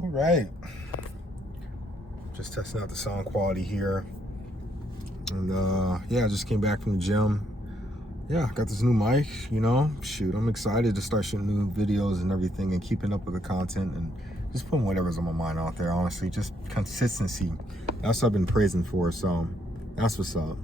All right, just testing out the sound quality here, and yeah, I just came back from the gym. Yeah, I got this new mic. Shoot, I'm excited to start shooting new videos and everything, and keeping up with the content, and just putting whatever's on my mind out there. Honestly, just consistency. That's what I've been praising for. So that's what's up.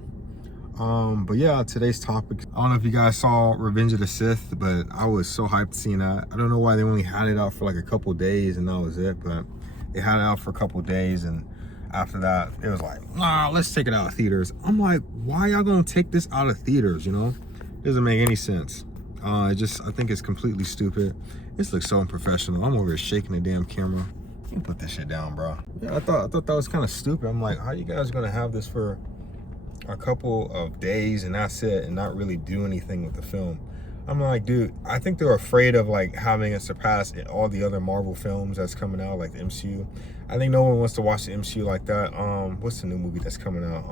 But yeah, today's topic, I don't know if you guys saw Revenge of the Sith, but I was so hyped seeing that. I don't know why they only had it out for like a couple days and that was it, but they had it out for a couple days, and after that it was like, nah, let's take it out of theaters. I'm like, why y'all gonna take this out of theaters? It doesn't make any sense. I think it's completely stupid. This looks so unprofessional. I'm over here shaking the damn camera. You can put this shit down, bro. Yeah, I thought that was kind of stupid. I'm like, how you guys gonna have this for a couple of days and that's it, and not really do anything with the film? I'm like, dude, I think they're afraid of like having it surpass all the other Marvel films that's coming out, like the MCU. I think no one wants to watch the MCU like that. What's the new movie that's coming out?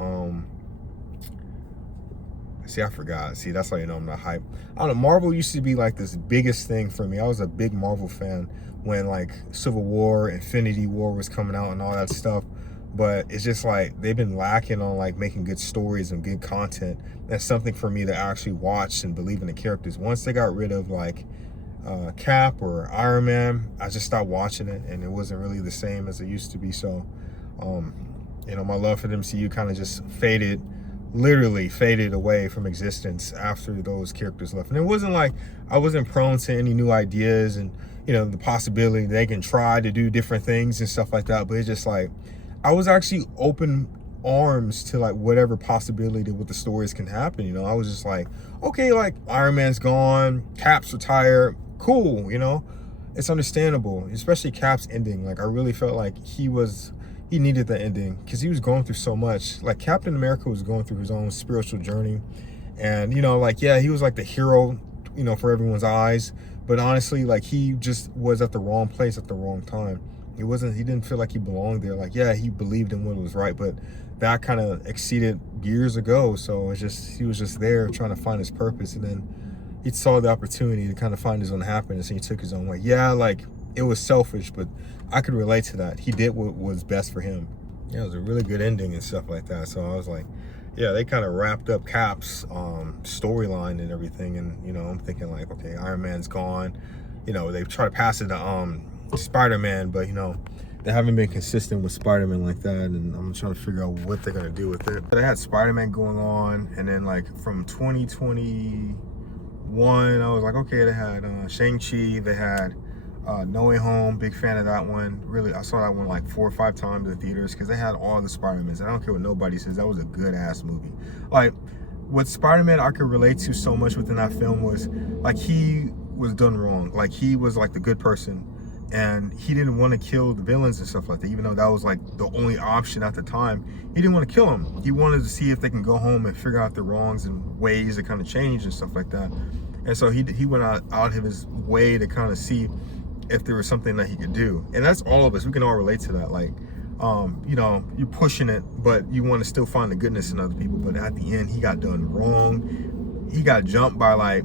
See, I forgot. See, that's how you know I'm not hyped. I don't know, Marvel used to be like this biggest thing for me. I was a big Marvel fan when like Civil War, Infinity War was coming out and all that stuff. But it's just like they've been lacking on like making good stories and good content. That's something for me to actually watch and believe in the characters. Once they got rid of like Cap or Iron Man, I just stopped watching it, and it wasn't really the same as it used to be. So my love for the MCU kind of just literally faded away from existence after those characters left. And it wasn't like I wasn't prone to any new ideas and the possibility they can try to do different things and stuff like that, but it's just like I was actually open arms to like whatever possibility with the stories can happen. I was just like, okay, like Iron Man's gone, Cap's retired, cool. It's understandable, especially Cap's ending. Like I really felt like he needed the ending because he was going through so much. Like Captain America was going through his own spiritual journey, and like, yeah, he was like the hero for everyone's eyes, but honestly, like he just was at the wrong place at the wrong time. He didn't feel like he belonged there. Like, yeah, he believed in what was right, but that kind of exceeded years ago. So he was just there trying to find his purpose, and then he saw the opportunity to kind of find his own happiness, and he took his own way. Yeah, like it was selfish, but I could relate to that. He did what was best for him. Yeah, it was a really good ending and stuff like that. So I was like, yeah, they kind of wrapped up Cap's storyline and everything, and I'm thinking like, okay, Iron Man's gone. They try to pass it to Spider-Man, but they haven't been consistent with Spider-Man like that, and I'm trying to figure out what they're gonna do with it. But they had Spider-Man going on, and then like from 2021, I was like, okay, they had Shang-Chi, they had No Way Home, big fan of that one. Really, I saw that one like 4 or 5 times in the theaters because they had all the Spider-Mans. I don't care what nobody says, that was a good ass movie. Like with Spider-Man, I could relate to so much within that film was like he was done wrong. Like he was like the good person, and he didn't want to kill the villains and stuff like that, even though that was like the only option at the time. He didn't want to kill them. He wanted to see if they can go home and figure out the wrongs and ways to kind of change and stuff like that. And so he went out of his way to kind of see if there was something that he could do. And that's all of us. We can all relate to that. Like, you're pushing it, but you want to still find the goodness in other people. But at the end, he got done wrong. He got jumped by like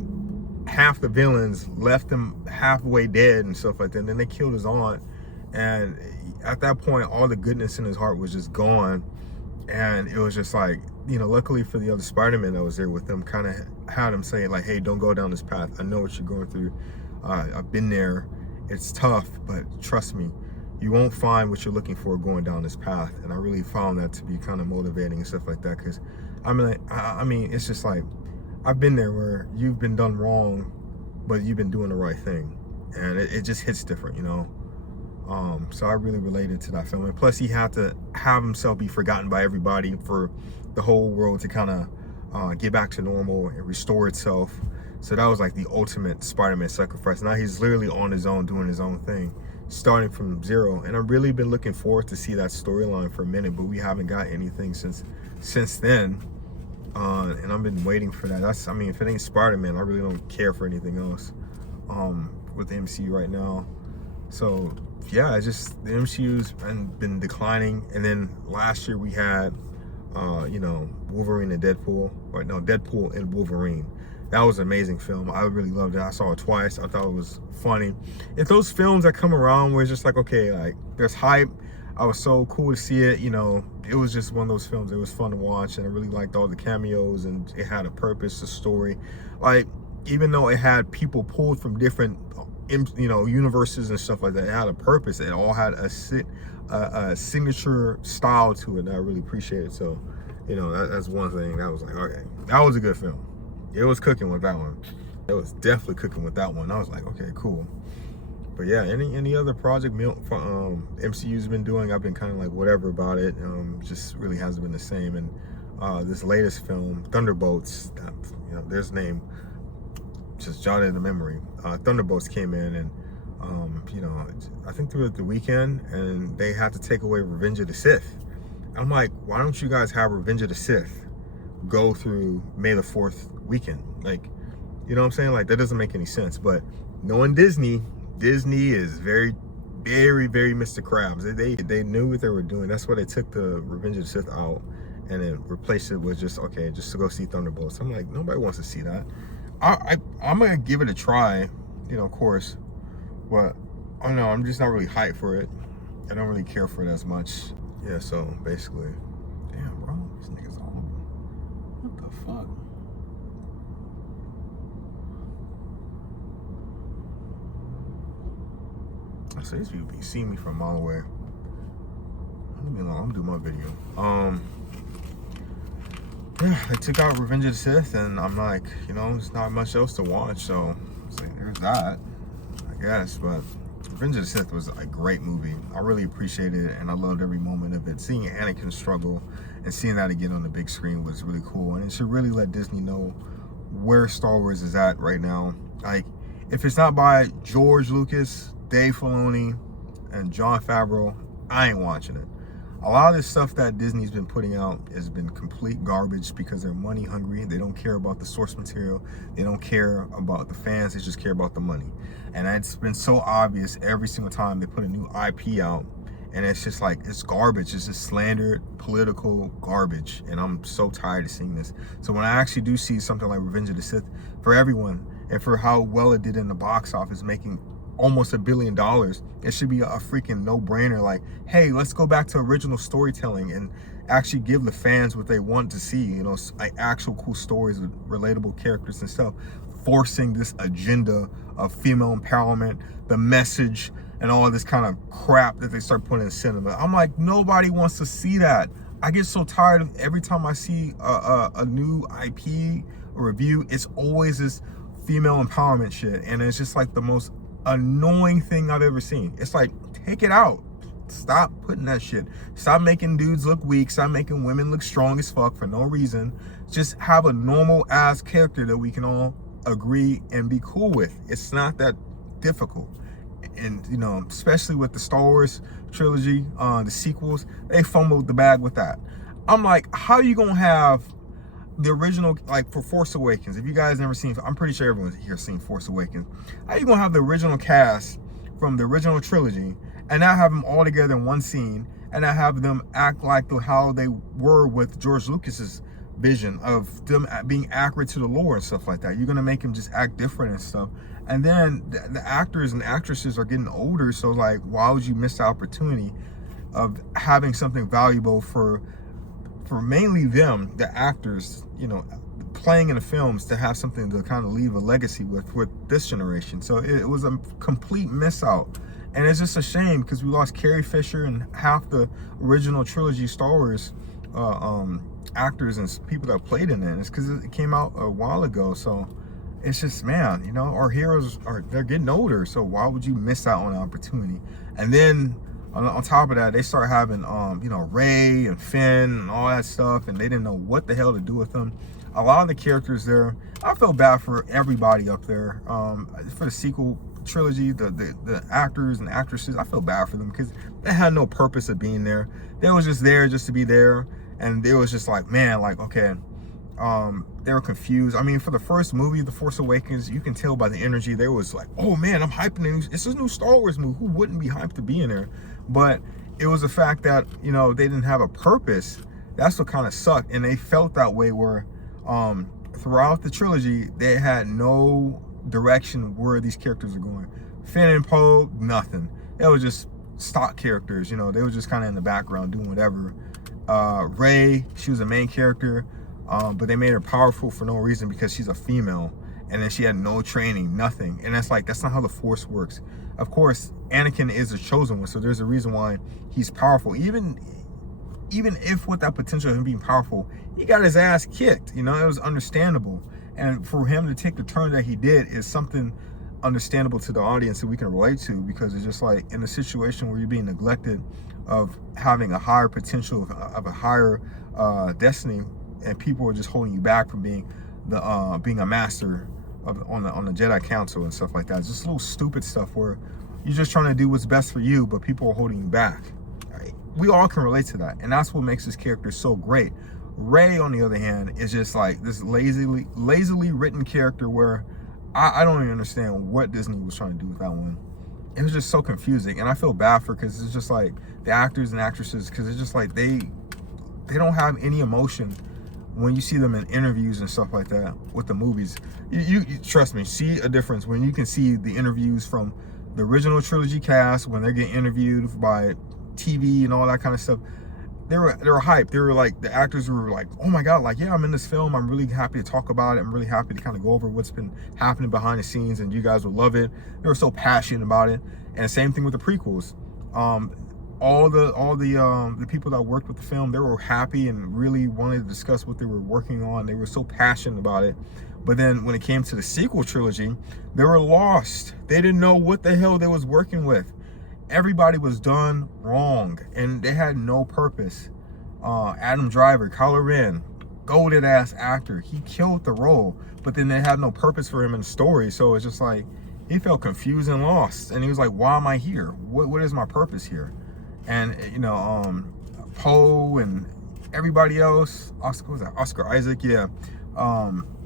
half the villains, left him halfway dead and stuff like that. And then they killed his aunt, and at that point all the goodness in his heart was just gone. And it was just like, luckily for the other Spider-Man that was there with him, kind of had him say like, hey, don't go down this path. I know what you're going through. I've been there. It's tough, but trust me, you won't find what you're looking for going down this path. And I really found that to be kind of motivating and stuff like that, because I mean it's just like, I've been there where you've been done wrong, but you've been doing the right thing, and it just hits different, So I really related to that film. And plus, he had to have himself be forgotten by everybody for the whole world to kind of get back to normal and restore itself. So that was like the ultimate Spider-Man sacrifice. Now he's literally on his own, doing his own thing, starting from zero. And I've really been looking forward to see that storyline for a minute, but we haven't got anything since then. And I've been waiting for that. If it ain't Spider-Man, I really don't care for anything else with the MCU right now. So yeah, the MCU's been declining. And then last year we had Wolverine and Deadpool. Right now, Deadpool and Wolverine. That was an amazing film. I really loved it. I saw it twice. I thought it was funny. It's those films that come around where it's just like, okay, like there's hype. I was so cool to see it. You know, it was just one of those films. It was fun to watch, and I really liked all the cameos, and it had a purpose, a story. Like, even though it had people pulled from different, you know, universes and stuff like that, it had a purpose. It all had a signature style to it, and I really appreciate it. So, you know, that's one thing that was like, okay, that was a good film. It was cooking with that one. It was definitely cooking with that one. I was like, okay, cool. But yeah, any other project MCU's been doing, I've been kind of like whatever about it. Just really hasn't been the same. And this latest film, Thunderbolts, you know, there's name just jotted in the memory. Thunderbolts came in, and you know, I think through the weekend, and they had to take away Revenge of the Sith. I'm like, why don't you guys have Revenge of the Sith go through May the 4th weekend? Like, you know what I'm saying? Like, that doesn't make any sense. But knowing Disney is very, very, very Mr. Krabs. They knew what they were doing. That's why they took the Revenge of the Sith out and then replaced it with just, okay, just to go see Thunderbolts. I'm like, nobody wants to see that. I'm gonna give it a try, you know, of course, but I don't know, I'm just not really hyped for it. I don't really care for it as much. Yeah, so basically, damn, bro, these niggas all, what the fuck? I say these people be seeing me from a mile away. Leave me alone, I'm gonna do my video. Yeah, I took out Revenge of the Sith, and I'm like, you know, there's not much else to watch, so it's like, there's that, I guess. But Revenge of the Sith was a great movie. I really appreciated it, and I loved every moment of it. Seeing Anakin struggle and seeing that again on the big screen was really cool, and it should really let Disney know where Star Wars is at right now. Like, if it's not by George Lucas, Dave Filoni, and Jon Favreau, I ain't watching it. A lot of this stuff that Disney's been putting out has been complete garbage because they're money hungry. They don't care about the source material. They don't care about the fans. They just care about the money. And it's been so obvious every single time they put a new IP out. And it's just like, it's garbage. It's just slandered, political garbage. And I'm so tired of seeing this. So when I actually do see something like Revenge of the Sith, for everyone, and for how well it did in the box office, making almost $1 billion, it should be a freaking no-brainer. Like, hey, let's go back to original storytelling and actually give the fans what they want to see, you know, like actual cool stories with relatable characters and stuff, forcing this agenda of female empowerment, the message, and all this kind of crap that they start putting in cinema. I'm like, nobody wants to see that. I get so tired of every time I see a new IP or review, it's always this female empowerment shit, and it's just like the most annoying thing I've ever seen. It's like, take it out. Stop putting that shit. Stop making dudes look weak. Stop making women look strong as fuck for no reason. Just have a normal ass character that we can all agree and be cool with. It's not that difficult. And, you know, especially with the Star Wars trilogy, the sequels, they fumbled the bag with that. I'm like, how are you gonna have the original, like for Force Awakens, if you guys never seen, I'm pretty sure everyone's here seen Force Awakens. How you gonna have the original cast from the original trilogy and not have them all together in one scene and not have them act like how they were with George Lucas's vision of them being accurate to the lore and stuff like that? You're gonna make them just act different and stuff. And then the actors and actresses are getting older, so like, why would you miss the opportunity of having something valuable for mainly them, the actors, you know, playing in the films, to have something to kind of leave a legacy with this generation? So it was a complete miss out. And it's just a shame because we lost Carrie Fisher and half the original trilogy Star Wars actors and people that played in it. It's because it came out a while ago. So it's just, man, you know, our heroes they're getting older. So why would you miss out on an opportunity? And then on top of that, they start having, you know, Rey and Finn and all that stuff, and they didn't know what the hell to do with them. A lot of the characters there, I feel bad for everybody up there. For the sequel trilogy, the actors and actresses, I feel bad for them because they had no purpose of being there. They was just there just to be there, and it was just like, man, like, okay, they were confused. I mean, for the first movie, The Force Awakens, you can tell by the energy. They was like, oh man, I'm hyping it. It's a new Star Wars movie. Who wouldn't be hyped to be in there? But it was the fact that, you know, they didn't have a purpose. That's what kind of sucked. And they felt that way where throughout the trilogy, they had no direction where these characters are going. Finn and Poe, nothing. They were just stock characters, you know. They were just kind of in the background doing whatever. Rey, she was a main character, but they made her powerful for no reason because she's a female, and then she had no training, nothing. And that's not how the Force works. Of course, Anakin is a chosen one, so there's a reason why he's powerful. Even if with that potential of him being powerful, he got his ass kicked. You know, it was understandable. And for him to take the turn that he did is something understandable to the audience that we can relate to, because it's just like in a situation where you're being neglected of having a higher potential, of a higher destiny, and people are just holding you back from being a master on the Jedi Council and stuff like that. It's just little stupid stuff where you're just trying to do what's best for you, but people are holding you back. We all can relate to that, and that's what makes this character so great. Rey, on the other hand, is just like this lazily written character where I don't even understand what Disney was trying to do with that one. It was just so confusing, and I feel bad for, because it's just like the actors and actresses, because it's just like they don't have any emotion when you see them in interviews and stuff like that with the movies. You trust me, see a difference when you can see the interviews from the original trilogy cast when they're getting interviewed by TV and all that kind of stuff. They were hyped. They were like, the actors were like, oh my God, like, yeah, I'm in this film. I'm really happy to talk about it. I'm really happy to kind of go over what's been happening behind the scenes, and you guys will love it. They were so passionate about it. And same thing with the prequels. All the people that worked with the film, they were happy and really wanted to discuss what they were working on. They were so passionate about it. But then when it came to the sequel trilogy, they were lost. They didn't know what the hell they was working with. Everybody was done wrong, and they had no purpose. Adam Driver, Kylo Ren, goated ass actor. He killed the role, but then they had no purpose for him in the story. So it's just like, he felt confused and lost. And he was like, why am I here? What is my purpose here? And, you know, Poe and everybody else, Oscar Isaac, yeah.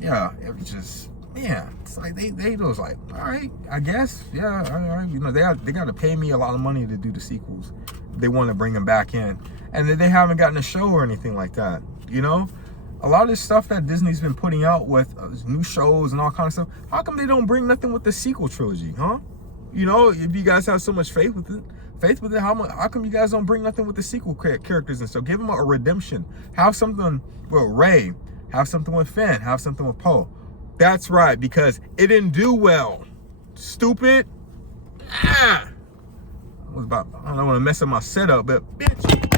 Yeah, it was just, man, it's like they was like, all right, I guess, yeah, all right. You know, they got to pay me a lot of money to do the sequels. They want to bring them back in, and then they haven't gotten a show or anything like that. You know, a lot of this stuff that Disney's been putting out with new shows and all kinds of stuff. How come they don't bring nothing with the sequel trilogy, huh? You know, if you guys have so much faith with it, how come you guys don't bring nothing with the sequel characters and stuff? Give them a redemption. Have something with Rey. Have something with Finn. Have something with Poe. That's right, because it didn't do well. Stupid. I don't want to mess up my setup, but bitch.